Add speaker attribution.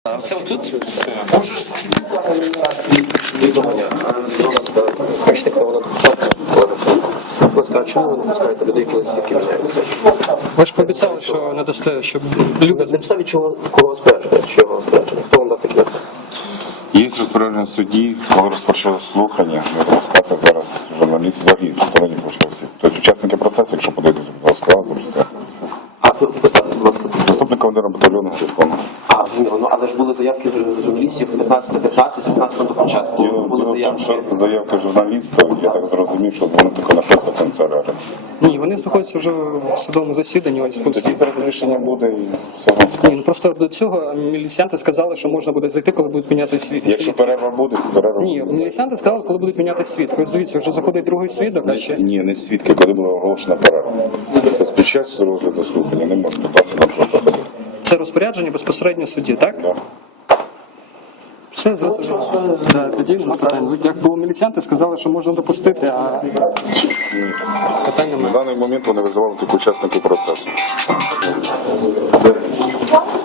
Speaker 1: Це отут?
Speaker 2: Можеш відомлення. Хочете, хто вона будь ласка, а чому ви не пускаєте людей, коли свідки міняються?
Speaker 3: Ви ж пообіцяли, що не дасте, щоб люди...
Speaker 2: Не писав від чого, кого розпорядження, чого розпорядження? Хто вам дав такі наказ?
Speaker 4: Є розпорядження судді, коли розпочали слухання, не запускати зараз журналістів, взагалі сторонні почався. Тобто учасники процесу, якщо подивитися, будь ласка, запустити.
Speaker 2: А, представте, будь ласка.
Speaker 4: Заступник командира батальйону Грифона.
Speaker 2: А, зрозуміло. Ну, але ж були заявки журналістів 15 до початку. Були заявки.
Speaker 4: Заявки журналістів, я так зрозумів, що вони тільки на прес-канцелярі.
Speaker 3: Ні, вони знаходяться вже в судовому засіданні. Ось по
Speaker 4: Тоді зараз рішення буде і все вам
Speaker 3: Ні,
Speaker 4: скажуть.
Speaker 3: ну просто до цього міліціянти сказали, що можна буде зайти, коли будуть міняти
Speaker 4: Якщо
Speaker 3: свідки.
Speaker 4: перерва буде, то перерва
Speaker 3: Ні,
Speaker 4: буде.
Speaker 3: міліціянти сказали, коли будуть міняти свідки. Ось дивіться, вже заходить другий свідок, а ще...
Speaker 4: Ні, не свідки, коли була оголошена перерва. Тобто під час розгляду слухання не можна додатися нам просто ходити.
Speaker 3: Це розпорядження безпосередньо судді, так?
Speaker 4: Так.
Speaker 3: Все, зрозуміло. Да, тоді нема питань. Ви, як було міліціянти, сказали, що можна допустити, а питань
Speaker 4: На
Speaker 3: немає.
Speaker 4: даний момент вони визивали тільки учасників процесу.